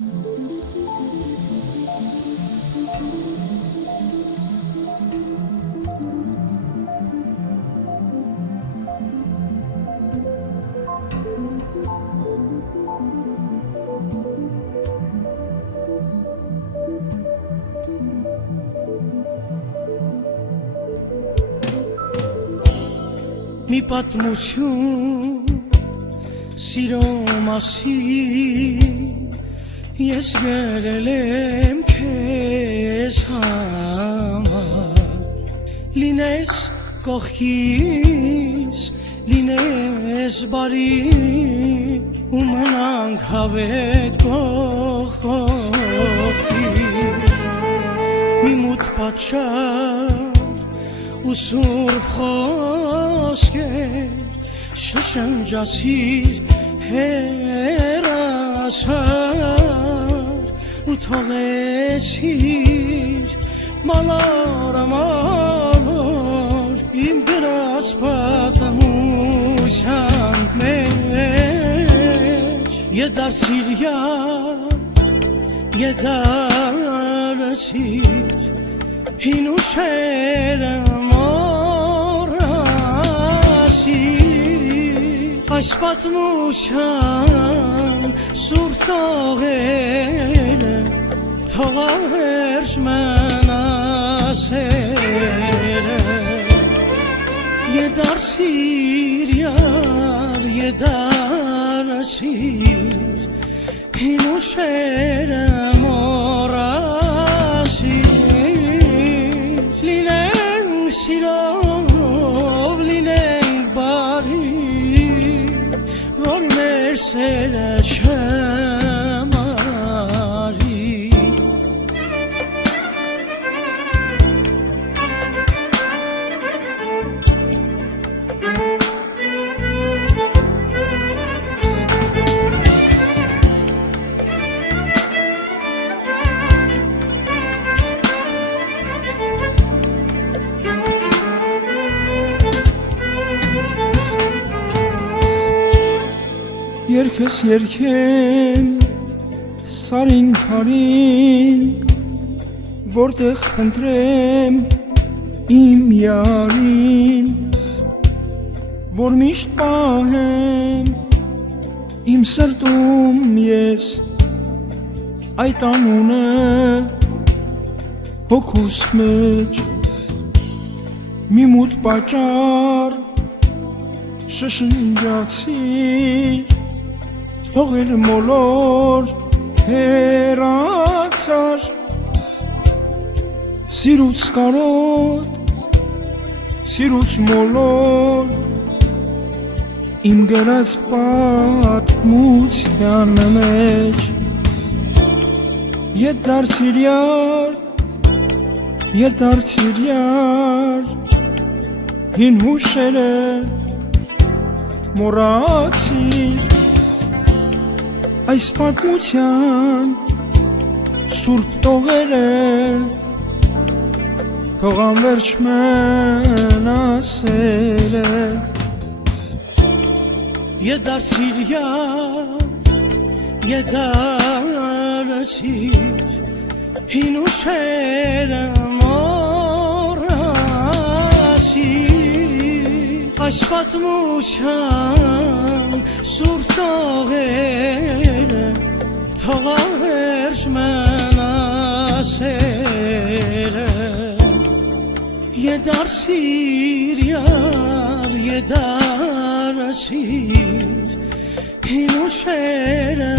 Mi պատմություն սիրո մասին ես գրել եմ քեզ համար լինես կողքիս լինես բարի ու մնանք հավետ կողք կողքի մի մութ պատճառ ու սուրբ խոսքեր շշնջացիր հեռացար ու թողեցիր մալոր մալոր իմ գրած պատմության մեջ եդարձիր եդարձիր հին ուշերը այս պատմության սուրբ տողերը թողավերջ մնասերը եդարձիր եդարձիր հին ուշերը մոռացիր լինենք սիրով լինենք բարի որ մեր սերը չմարի Երկես երկեմ սարին քարին որտեղ փնտրեմ իմ յարին որ միշտ պահեմ իմ սրտում ես այդ անունը հոգուս մեջ մի մութ պատճառ շշնջացիր թողեր մոլոր հեռացար սիրուց կարոտ սիրուց մոլոր իմ գրած պատմության մեջ եդարձիր յար հին հուշերը մոռացիր այս պատմության սուրբ տողերը թողան վերջ մնասերը եդարձիր եդարձիր հին ուշերը մոռացիր այս պատմության սուրբ տողերը թողավերջ մնասերը եդարձիր եդարձիր հին ուշերը